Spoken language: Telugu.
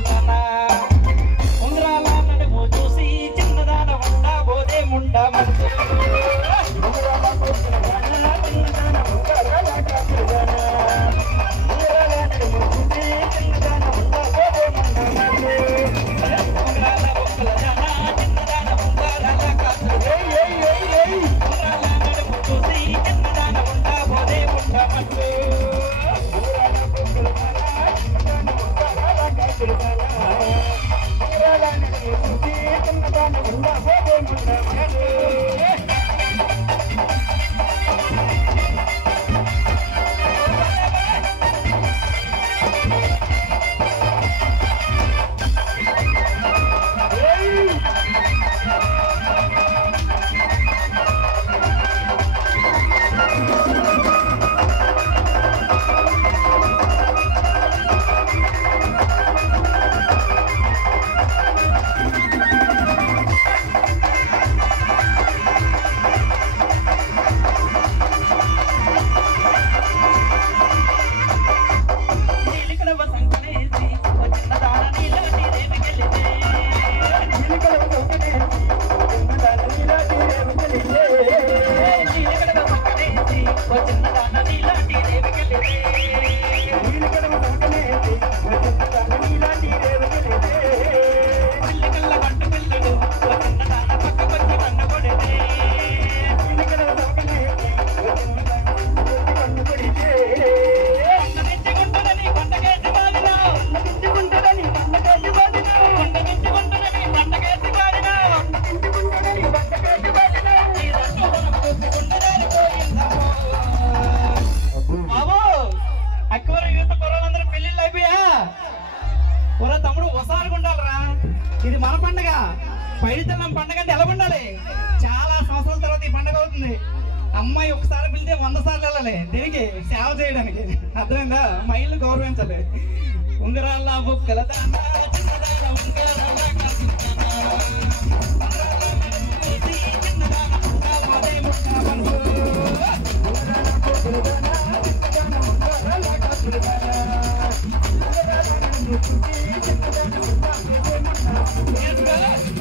కాసులుతానా ఉంగరాల నడుము చూసి చిన్నదాన ఉండా బోదే ముండా మనసు ఉంగరాల కాసులుతానా చిన్నదాన ఉంగరాల కాసులుతానా ఉంగరాల నడుము చూసి చిన్నదాన ఉండా బోదే ముండా మనసు ఉంగరాల బొక్కలదానా చిన్నదాన ఉంగరాల కాసులు ఉంగరాల నడుము చూసి చిన్నదాన ఉండా బోదే ముండా మనసు తమ్ముడు ఒకసారి ఉండాలరా. ఇది మన పండగ, పైడితనం పండగ అంటే ఎలా ఉండాలి? చాలా సంవత్సరాల తర్వాత ఈ పండగ అవుతుంది. అమ్మాయి ఒకసారి పిలితే 100 సార్లు వెళ్ళాలి. దీనికి సేవ చేయడానికి. అర్థమైందా? మైళ్ళు గౌరవించాలి. ఉంగరాల బుక్కల దానా చిన్నదాన ఉంగరాల కాసులుతానా చిన్నదాన ఉండా బోదే ముండా మనసు ఉంగరాల బుక్కల దానా చిన్నదాన ఉంగరాల కాసులుతానా ఉంగరాల నడుము చూసి చిన్నదాన ఉండా బోదే ముండా మనసు